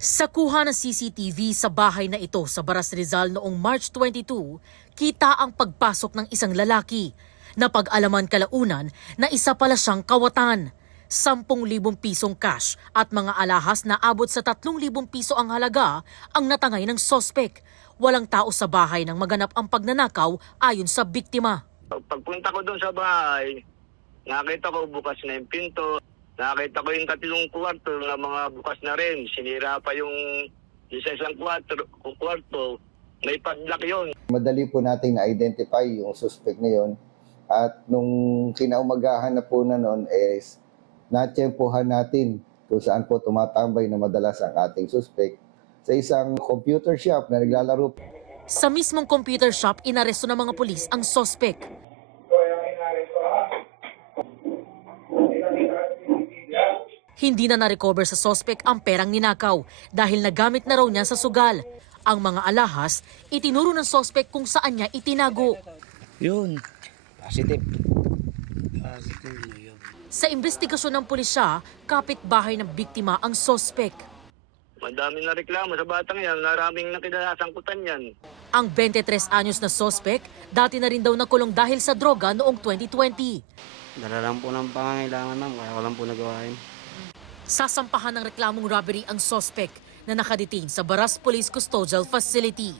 Sa kuha ng CCTV sa bahay na ito sa Baras Rizal noong March 22, kita ang pagpasok ng isang lalaki na pag-alaman kalaunan na isa pala siyang kawatan. 10,000 pisong cash at mga alahas na abot sa 3,000 piso ang halaga ang natangay ng sospek. Walang tao sa bahay nang maganap ang pagnanakaw ayon sa biktima. Pagpunta ko doon sa bahay, nakita ko bukas na yung pinto. Nakita ko yung 3 kwarto na mga bukas na rin. Sinira pa yung isang kwarto. May padlock yun. Madali po nating na-identify yung suspect na yun. At nung kinaumagahan na po na noon is natsyempohan natin kung saan po tumatambay na madalas ang ating suspect sa isang computer shop na naglalaro. Sa mismong computer shop, inaresto ng mga pulis ang sospek. Hindi na na-recover sa sospek ang perang ninakaw dahil nagamit na raw niya sa sugal. Ang mga alahas, itinuro ng sospek kung saan niya itinago. Yun. Positive. Sa investigasyon ng pulisya, kapitbahay ng biktima ang sospek. Madami na reklamo sa batang yan. Maraming nakinasangkutan yan. Ang 23 anyos na sospek, dati na rin daw nakulong dahil sa droga noong 2020. Dala lang po ng pangangailangan, ma'am. Kaya ko lang po nagawain. Sasampahan ng reklamong robbery ang sospek na nakadetain sa Baras Police Custodial Facility.